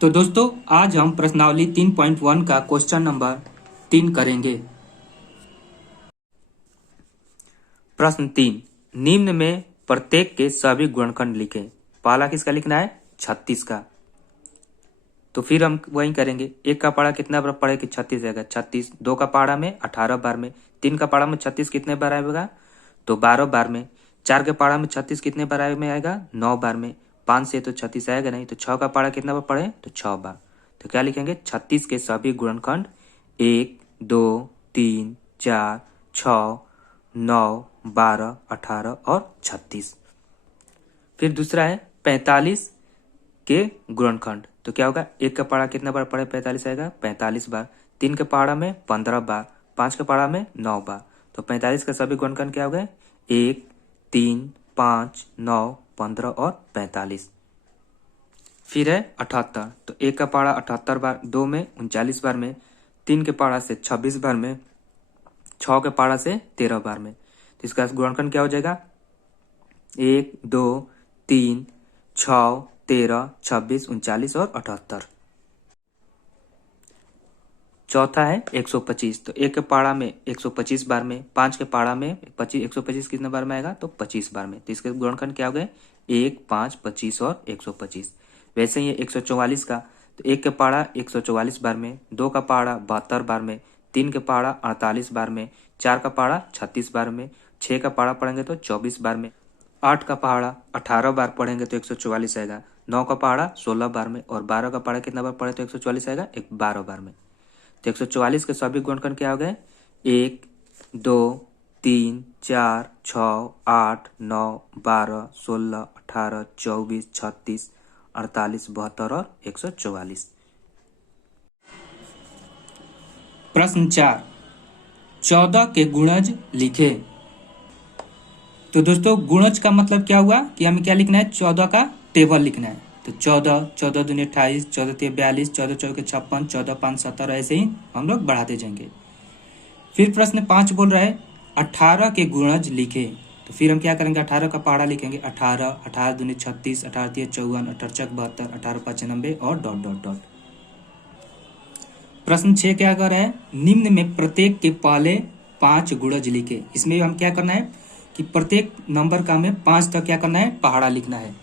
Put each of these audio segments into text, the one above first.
तो दोस्तों आज हम प्रश्नावली 3.1 का क्वेश्चन नंबर 3 करेंगे। प्रश्न 3, निम्न में प्रत्येक के सभी गुणनखंड लिखें। पहला किसका लिखना है? 36 का। तो फिर हम वही करेंगे। एक का पारा कितना बार पढ़े कि 36 आएगा? 36। दो का पारा में 18 बार में। तीन का पारा में 36 कितने बार आएगा? तो 12 बार में। चार के पारा में 36 कितने बार में आएगा? 9 बार में। 5 से तो 36 आएगा नहीं, तो 6 का पारा कितना बार पढ़े? तो 6 बार। तो क्या लिखेंगे? 36 के सभी गुणनखंड 1, 2, 3, 4, 6, 9, 12, 18 और 36। फिर दूसरा है 45 के गुणनखंड। तो क्या होगा? एक का पारा कितना बार पढ़े? 45 आएगा 45 बार। तीन के पारा में 15 बार। 5 के पारा में 9 बार। तो 45 का सभी गुणनखंड क्या हो गए? 1, 3, 5, 9, 15 और 45। फिर है 78। तो एक का पारा 78 बार, दो में 39 बार में, तीन के पारा से 26 बार में, 6 के पारा से 13 बार में। तो इसका गुणनखंड क्या हो जाएगा? 1, 2, 3, 6, 13, 26, 39 और 78। चौथा है 125। तो एक के पारा में 125 बार में, 5 के पारा में 125 कितने बार में आएगा? तो 25 बार में। तो इसके गुणनखंड क्या हो गए? 1, 5, 25 और 125। वैसे ही 144 का। तो एक के पारा 144 बार में, दो का पारा 72 बार में, तीन के पारा 48 बार में, चार का पारा 36 बार में, 6 का पारा पढ़ेंगे तो 24 बार में, 8 का पहाड़ा 18 बार पढ़ेंगे तो 144 आएगा, 9 का पहाड़ा 16 बार में, और 12 का पहाड़ा कितना बार पढ़े तो 144 आएगा? 12 बार में। तो 144 के सभी गुणनखंड क्या हो गए? 1, 2, 3, 4, 6, 8, 9, 12, 16, 18, 24, 36, 48, 72 और 144। प्रश्न 4, 14 के गुणज लिखे। तो दोस्तों गुणज का मतलब क्या हुआ कि हमें क्या लिखना है? 14 का टेबल लिखना है। तो 14, 14 दूनी 28, 14 तिया 42, 14 चौके 56, 14 5 17, ऐसे ही हम लोग बढ़ाते जाएंगे। फिर प्रश्न 5 बोल रहा है 18 के गुणज लिखे। तो फिर हम क्या करेंगे? 18 का पहाड़ा लिखेंगे। 18, 18 दूनी 36, 18 तिया 54, 18 चक 72, 18 5 90 और डॉट डॉट डॉट। प्रश्न 6 क्या कर रहा है? निम्न में प्रत्येक के पहले 5 गुणज लिखे। इसमें हम क्या करना है कि प्रत्येक नंबर का हमें 5 तक क्या करना है? पहाड़ा लिखना है।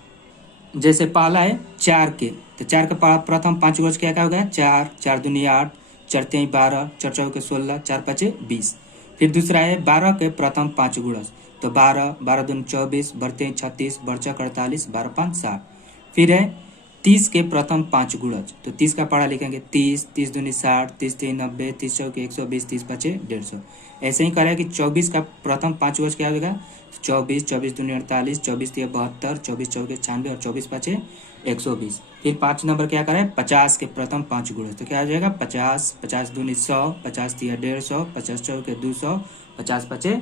जैसे पहला है 4 के। तो 4 का प्रथम 5 गुणज क्या क्या हो गया? 4, 4 दूनी 8, 4 तिहाई 12, 4 चौके 16, 4 5 20। फिर दूसरा है 12 के प्रथम 5 गुणज। तो 12, 12 दूनी 24, 12 तिहाई 36, 12 चौक 48, 12 5 60। फिर है 30 के प्रथम 5 गुणज। तो 30 का पढ़ा लिखेंगे 30, 30 दूनी 60, 30 तिहाई 90, 30 चौके 120, 30 5 150। ऐसे ही करेगा कि 24 का प्रथम 5 गुणज क्या होगा? 24, 24 दूनी 48, 24 तिया 72, 24 चौके 96 और 24 5 120। फिर 5 नंबर क्या करें? 50 के प्रथम 5 गुणज। तो क्या हो जाएगा? 50, 50 दूनी 100, 50 तिया 150, 50 चौके 200, 50 5।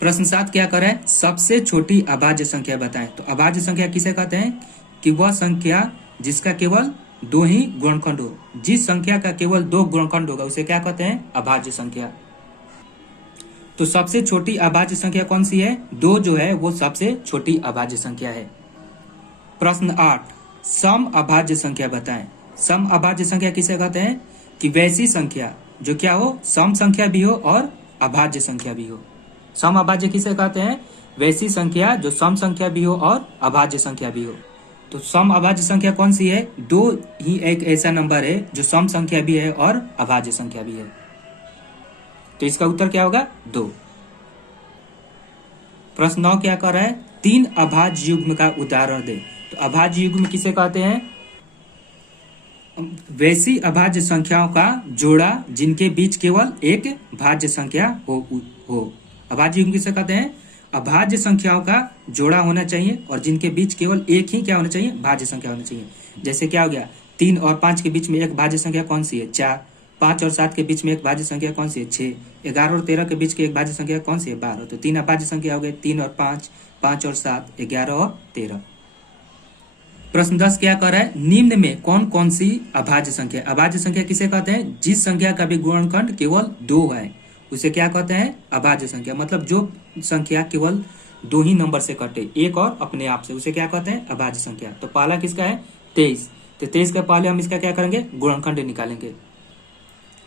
प्रश्न 7 क्या करें? सबसे छोटी अभाज्य संख्या बताएं। तो अभाज्य संख्या किसे कहते हैं? कि वह संख्या जिसका केवल 2 ही गुणनखंड हो। जिस संख्या का केवल 2 गुणनखंड होगा उसे क्या कहते हैं? अभाज्य संख्या। तो सबसे छोटी अभाज्य संख्या कौन सी है? 2 जो है वो सबसे छोटी अभाज्य संख्या है। प्रश्न 8, सम अभाज्य संख्या बताएं। सम अभाज्य संख्या किसे कहते हैं? कि वैसी संख्या जो क्या हो? सम संख्या भी हो और अभाज्य संख्या भी हो। सम अभाज्य किसे कहते हैं? वैसी संख्या जो सम संख्या भी हो और अभाज्य संख्या भी हो। तो सम अभाज्य संख्या कौन सी है? 2 ही एक ऐसा नंबर है जो सम संख्या भी है और अभाज्य संख्या भी है। तो इसका उत्तर क्या होगा? 2। प्रश्न 9 क्या कर रहा है? 3 अभाज्य युग्म का उदाहरण दे। तो अभाज्य युग्म किसे कहते हैं? वैसी अभाज्य संख्याओं का जोड़ा जिनके बीच केवल एक भाज्य संख्या हो। अभाज्य युग्म किसे कहते हैं? अभाज्य संख्याओं का जोड़ा होना चाहिए और जिनके बीच केवल एक ही क्या होना चाहिए? भाज्य संख्या होना चाहिए। जैसे क्या हो गया? 3 और 5 के बीच में एक भाज्य संख्या कौन सी है? 4। 5 और 7 के बीच में एक भाज्य संख्या कौन सी है? 6। 11 और 13 के बीच की एक भाज्य संख्या कौन सी है? 12। तो 3 अभाज्य संख्या हो गए, 3 और 5, 5 और 7, 11 और 13। प्रश्न 10 क्या कर रहा है? निम्न में कौन कौन सी अभाज्य संख्या? अभाज्य संख्या किसे कहते हैं? जिस संख्या का भी गुणनखंड केवल 2 है उसे क्या कहते हैं? अभाज्य संख्या। मतलब जो संख्या केवल 2 ही नंबर से कटे, एक और अपने आप से, उसे क्या कहते हैं? अभाज्य संख्या। तो पहला किसका है? 23। तो 23 के पहले हम इसका क्या करेंगे, गुणनखंड निकालेंगे।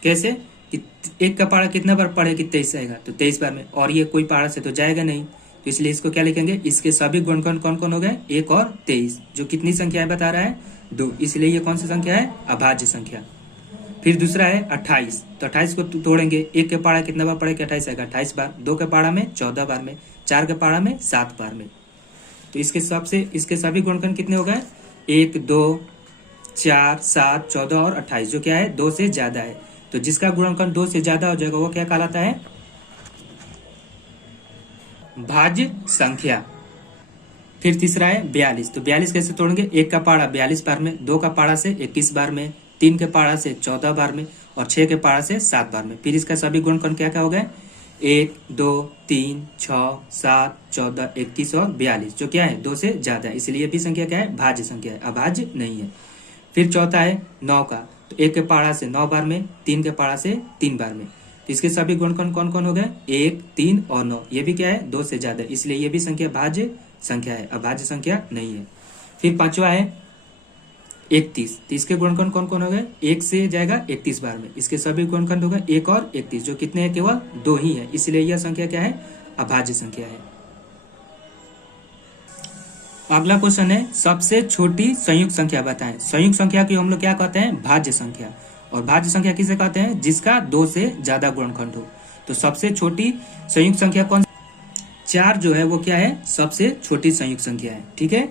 कैसे कि 1 का पहाड़ा कितना बार पढ़े कि 23 आएगा, तो 23 बार में, और ये कोई पहाड़ा से तो जाएगा नहीं, तो इसलिए इसको क्या लिखेंगे, इसके सभी गुणनखंड कौन कौन हो गए, 1 और 23, जो कितनी संख्याएं बता रहा है, 2, इसलिए ये कौन सी संख्या है, अभाज्य संख्या। फिर दूसरा है 28, तो 28 को तोड़ेंगे, 1 के पहाड़ा कितना बार पढ़े कि 28 आएगा, 28 बार, 2 के पहाड़ा में 14 बार में, 4 के पहाड़ा में 7 बार में, तो इसके सभी गुणनखंड कितने हो गए, 1, 2, 4, 7, 14 और 28, जो क्या है, 2 से ज्यादा है। तो जिसका गुणनखंड 2 से ज्यादा हो जाएगा वो क्या कहलाता है, भाज्य संख्या। फिर तीसरा है 42, तो 42 कैसे तोड़ेंगे, 1 का पहाड़ा 42 बार में, 2 का पहाड़ा से 21 बार में, 3 के पहाड़ा से 14 बार में और 6 के पहाड़ा से 7 बार में। फिर इसका सभी गुणनखंड क्या क्या हो गए, 1, 2, 3, 6, 7, 14, 21 और 42, जो क्या है, 2 से ज्यादा है, इसलिए भी संख्या क्या है, भाज्य संख्या है, अभाज्य नहीं है। फिर चौथा है 9 का, तो 1 के पहाड़ा से 9 बार में, 3 के पहाड़ा से 3 बार में, तो इसके सभी गुणनखंड कौन कौन हो गए, 1, 3 और 9, ये भी क्या है, 2 से ज्यादा, इसलिए ये भी संख्या भाज्य संख्या है, अभाज्य संख्या नहीं है। फिर पांचवा है 31, तो इसके गुणनखंड कौन कौन हो गए, 1 से जाएगा 31 बार में, इसके सभी गुणनखंड हो गए 1 और 31, जो कितने हैं, केवल 2 ही है, इसलिए यह संख्या क्या है, अभाज्य संख्या है। अगला क्वेश्चन है, सबसे छोटी संयुक्त संख्या बताएं। संयुक्त संख्या की हम लोग क्या कहते हैं, भाज्य संख्या, और भाज्य संख्या किसे कहते हैं, जिसका 2 से ज्यादा गुणनखंड हो। तो सबसे छोटी संयुक्त संख्या कौन, 4 जो है वो क्या है, सबसे छोटी संयुक्त संख्या है, ठीक है,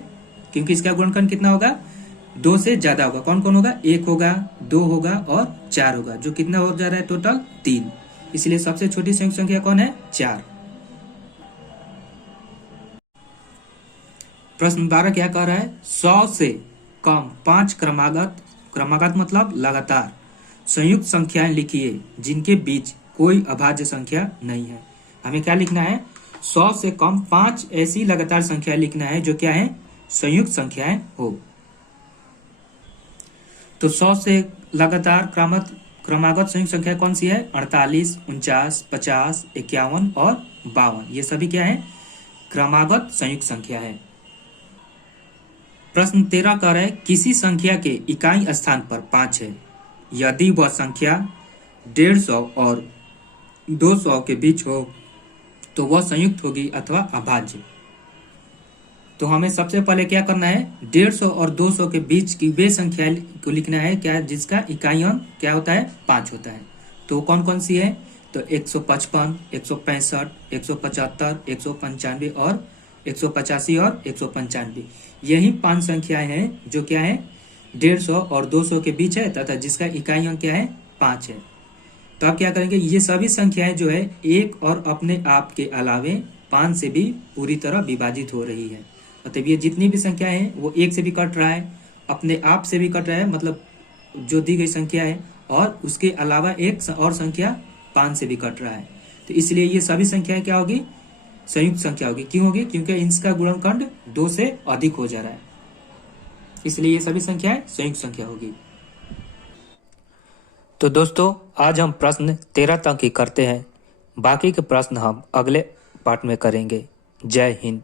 क्योंकि इसका गुणनखंड कितना होगा, 2 से ज्यादा होगा। कौन कौन होगा, 1 होगा, 2 होगा और 4 होगा, जो कितना हो जा रहा है, टोटल 3, इसलिए सबसे छोटी संयुक्त संख्या कौन है, 4। प्रश्न 12 क्या कह रहा है, 100 से कम 5 क्रमागत मतलब लगातार संयुक्त संख्याएं लिखिए जिनके बीच कोई अभाज्य संख्या नहीं है। हमें क्या लिखना है, 100 से कम 5 ऐसी लगातार संख्या लिखना है जो क्या है, संयुक्त संख्याएं हो। तो 100 से लगातार क्रमागत संयुक्त संख्या कौन सी है, 48, 49, 50, 51 और 52, ये सभी क्या है, क्रमागत संयुक्त संख्या है। प्रश्न 13 कह रहा है, किसी संख्या के इकाई स्थान पर 5 है, यदि वह संख्या 150 और 200 के बीच हो तो वह संयुक्त होगी अथवा अभाज्य। तो हमें सबसे पहले क्या करना है, 150 और 200 के बीच की वे संख्या को लिखना है क्या, जिसका इकाई अंक क्या होता है, 5 होता है। तो कौन कौन सी है, तो 155, 165, 175, 195 और 185 और 195, यही 5 संख्याएं हैं जो क्या है, 150 और 200 के बीच है तथा जिसका इकाई अंक क्या है, 5 है। तो आप क्या करेंगे, ये सभी संख्याएं जो है एक और अपने आप के अलावे 5 से भी पूरी तरह विभाजित हो रही है, मतलब ये जितनी भी संख्या है वो 1 से भी कट रहा है, अपने आप से भी कट रहा है, मतलब जो दी गई संख्या है, और उसके अलावा एक और संख्या 5 से भी कट रहा है। तो इसलिए ये सभी संख्याएं क्या होगी, संयुक्त संख्या होगी। क्यों होगी, क्योंकि इनका गुणनखंड 2 से अधिक हो जा रहा है, इसलिए ये सभी संख्याएं संयुक्त संख्या होगी। तो दोस्तों आज हम प्रश्न 13 तक ही करते हैं, बाकी के प्रश्न हम अगले पार्ट में करेंगे। जय हिंद।